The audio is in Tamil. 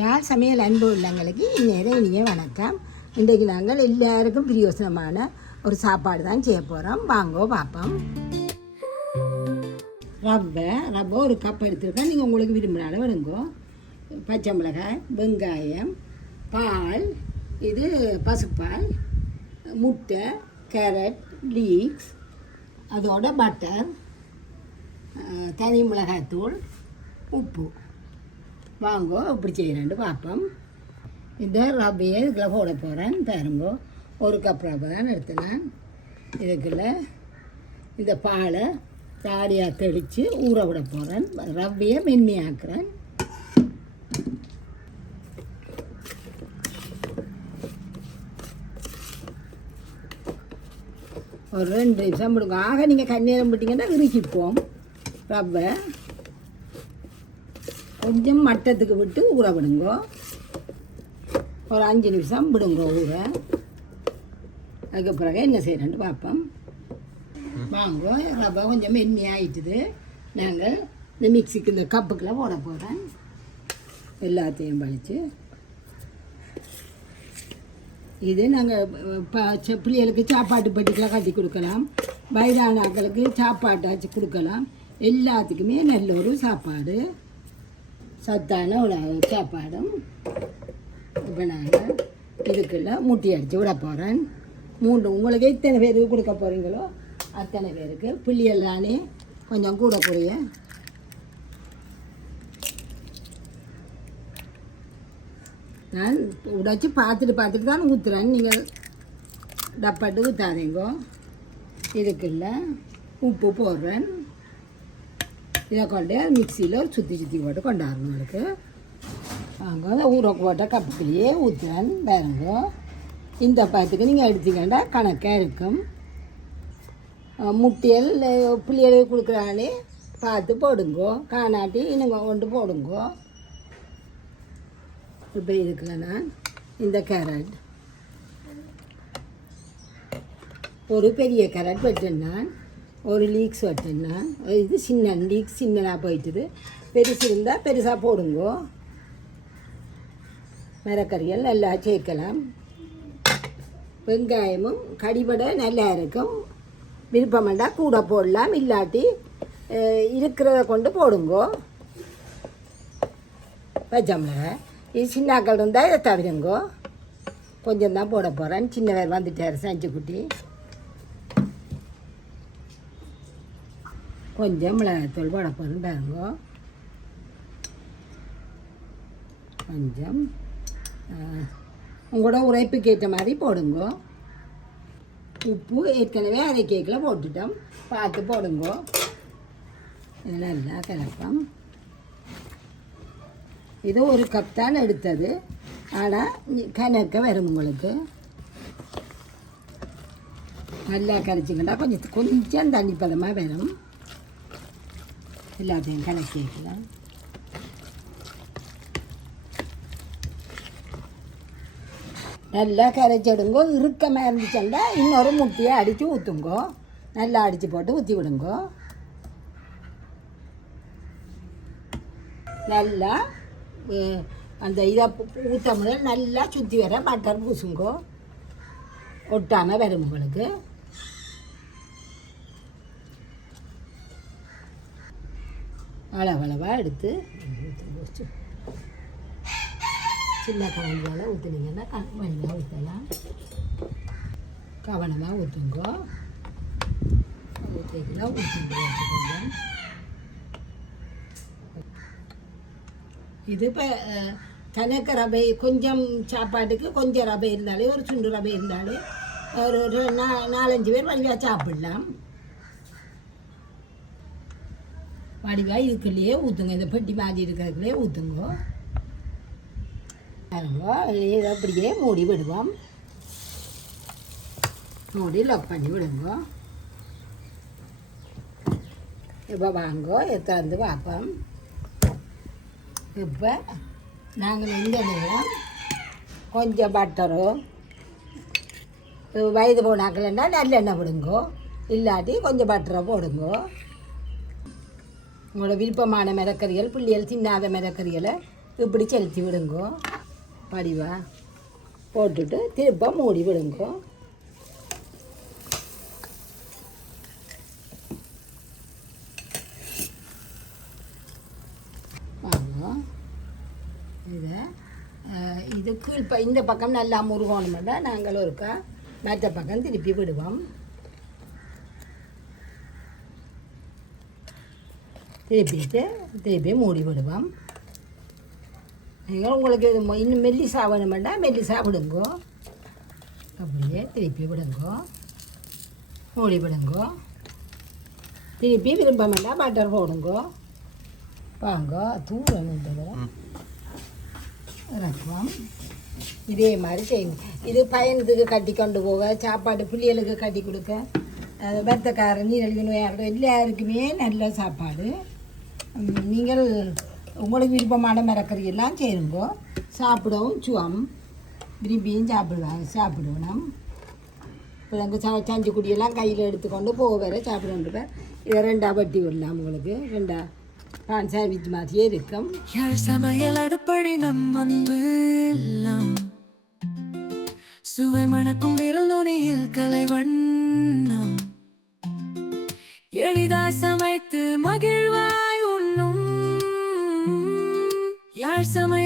யார் சமையல் அன்பு உள்ளவங்களுக்கு இந்நேரம் இனிய வணக்கம். இன்றைக்கு நாங்கள் எல்லாருக்கும் பிரயோசனமான ஒரு சாப்பாடு தான் செய்ய போகிறோம். வாங்கோ பார்ப்போம். ரவை ஒரு கப் எடுத்துருக்கேன். நீங்கள் உங்களுக்கு விரும்பினாலும் விடுங்கோ. பச்சை மிளகாய், வெங்காயம், பால், இது பசுப்பால், முட்டை, கேரட், லீக்ஸ், அதோட பட்டர், தனி மிளகாய்த்தூள், உப்பு. வாங்கோ இப்படி செய்கிறேன்ட்டு பார்ப்போம். இந்த ரவையை இதுக்குள்ள போட போகிறேன். பாருங்கோ, ஒரு கப் ரவை தான் எடுத்துனேன். இதுக்குள்ள இந்த பாலை தாடியாக தெளித்து ஊற விட போகிறேன். ரவையை மென்மையாக்குறேன். ஒரு 2 நிமிஷம் விடுங்க. ஆக நீங்கள் கண்ணீரம் விட்டிங்கன்னா இறுக்கிப்போம். ரவை கொஞ்சம் மட்டத்துக்கு விட்டு ஊற விடுங்க. ஒரு 5 நிமிஷம் விடுங்க ஊற. அதுக்கு பிறகு என்ன செய்கிறேன்ட்டு பார்ப்போம். வாங்க, ரவை கொஞ்சம் மென்மையாகிட்டுது. நாங்கள் இந்த மிக்சிக்கு இந்த கப்புக்குள்ளே போட போகிறேன். எல்லாத்தையும் பழித்து இது நாங்கள் பிள்ளைகளுக்கு சாப்பாட்டு பெட்டிக்கெலாம் கட்டி கொடுக்கலாம். வயதானாக்களுக்கு சாப்பாட்டாச்சு கொடுக்கலாம். எல்லாத்துக்குமே நல்ல ஒரு சாப்பாடு, சத்தான உணவு சாப்பாடும். இப்போ நாங்கள் இதுக்குள்ள முட்டி அடித்து விட போகிறேன். 3 உங்களுக்கு எத்தனை பேருக்கு கொடுக்க போகிறீங்களோ அத்தனை பேருக்கு. பிள்ளைகள் தானே கொஞ்சம் கூட கூடிய. நான் உடைச்சி பார்த்துட்டு தான் ஊற்றுறேன். நீங்கள் டப்பாட்டு ஊற்றாதீங்கோ. இதுக்குள்ள உப்பு போடுறேன். இதை கொண்டு மிக்சியில் சுற்றி போட்டு கொண்டாடணும். உங்களுக்கு வாங்க, ஊற போட்ட கப்புக்குள்ளேயே ஊற்றுறேன். பாருங்க, இந்த பழத்துக்கு நீங்கள் எடுத்துக்கிட்டா கணக்காக இருக்கும். முட்டையல் பிள்ளைகளுக்கு கொடுக்குறாலே பார்த்து போடுங்கோ. காணாட்டி இன்னும் கொண்டு போடுங்கோ. இப்போ இதுக்குள்ள நான் இந்த கேரட், ஒரு பெரிய கேரட் வெட்டினான். ஒரு லீக்ஸ் வெட்டினா. இது சின்ன லீக்ஸ் சின்னதாக போயிட்டுது. பெருசு இருந்தால் பெருசாக போடுங்கோ. மரக்கறிகள் நல்லா சேர்க்கலாம். வெங்காயமும் கடிபட நல்லா இருக்கும். விருப்பமெண்டா கூட போடலாம், இல்லாட்டி இருக்கிறத கொண்டு போடுங்கோ. பச்சை மிளகாய், இது சின்னாக்கள் இருந்தால் இதை தவிருங்கோ. கொஞ்சம் தான் போட போகிறேன். சின்ன வேறு வந்துட்டார் செஞ்சு குட்டி. கொஞ்சம் மிளகாய்த்தூள் போட போகிறேன். பாருங்கோ, கொஞ்சம் உங்களோட உரைப்புக்கு ஏற்ற மாதிரி போடுங்கோ. உப்பு ஏற்கனவே அரை கேக்கில் போட்டுட்டோம், பார்த்து போடுங்கோ. இதில் நல்லா கலப்பம். இது ஒரு கப் தான் எடுத்தது, ஆனால் கணக்க வரும் உங்களுக்கு. நல்லா கரைச்சிக்கிட்டா கொஞ்சம் தண்ணி பதமாக வரும். எல்லாத்தையும் கணக்கு வைக்கலாம். நல்லா கரைச்சிடுங்கோ. இறுக்கமாக இருந்துச்சுன்னா இன்னொரு முட்டையை அடித்து ஊற்றுங்கோ. நல்லா அடித்து போட்டு ஊற்றி விடுங்கோ. நல்லா அந்த இதை ஊற்ற முடியல நல்லா சுற்றி வர பட்டர் பூசுங்கோ. ஒட்டாமல் வரும் உங்களுக்கு. அளவளவாக எடுத்து சின்ன கவனியால் ஊற்றுனீங்கன்னா கவனியாக ஊற்றலாம். கவனமாக ஊற்றுங்கோ. ஊற்றிக்கலாம். கொஞ்சம் இது இப்போ கணக்கு ரவை கொஞ்சம் சாப்பாட்டுக்கு கொஞ்சம் ரவை இருந்தாலே, ஒரு சுண்டு ரவை இருந்தாலே ஒரு 4-5 பேர் வடிவாக சாப்பிடலாம். வடிவாக இதுக்குள்ளேயே ஊற்றுங்க. இந்த பெட்டி மாதிரி இருக்கிறதுக்குள்ளேயே ஊற்றுங்கோ. இதை அப்படியே மூடி விடுவோம். மூடி லாக் பண்ணி விடுங்க. இப்போ வாங்கோ திறந்து பார்ப்போம். இப்போ நாங்கள் இந்த நேரம் கொஞ்சம் பட்டரோ, வயது போனாக்கலன்னா நல்லெண்ணெய் விடுங்கோ. இல்லாட்டி கொஞ்சம் பட்டரை போடுங்கோ. உங்களோட விருப்பமான மிரக்கறிகள், பிள்ளைகள் தின்னாத மிரக்கறிகளை இப்படி செலுத்தி விடுங்கோ. படிவா போட்டுட்டு திரும்ப மூடி விடுங்கோ. வாங்க இதை இது கீழ்ப்ப இந்த பக்கம் நல்லா முருகணுமெண்டா நாங்கள் ஒருக்கா மற்ற பக்கம் திருப்பி விடுவோம். திருப்பிட்டு திருப்பி மூடி விடுவோம். நீங்கள் உங்களுக்கு இன்னும் மெல்லிசா வேணுமெண்டா மெல்லிசா விடுங்கோ. அப்படியே திருப்பி விடுங்கோ, மூடி விடுங்கோ. திருப்பி விரும்பமெண்டா பட்டர் போடுங்கோ. வாங்க தூரம் இறக்குவோம். இதே மாதிரி செய்யுங்க. இது பயணத்துக்கு கட்டி கொண்டு போக, சாப்பாடு பிள்ளைகளுக்கு கட்டி கொடுக்க, வெத்தக்கார நீரழிவு நோயாளர்கள் எல்லாருக்குமே நல்ல சாப்பாடு. நீங்கள் உங்களுக்கு விருப்பமான மரக்கறியெல்லாம் செய்யுங்கோ. சாப்பிடவும் சுவம் விரும்பியும் சாப்பிடணும். பிள்ளைங்க சஞ்சு குடியெல்லாம் கையில் எடுத்துக்கொண்டு போக வர சாப்பிட பேர். இதை 2 வட்டி விடலாம். உங்களுக்கு 2 சாண்ட்விச் மாதிரியே இருக்கும். சமையல் அடுப்படி நம் அன்பு எல்லாம் சுவை மணக்கும் விரல் நுனியில் கலைவண்ணம் எளிதாய் சமைத்து மகிழ்வாய் உண்ணும் யாழ் சமையல்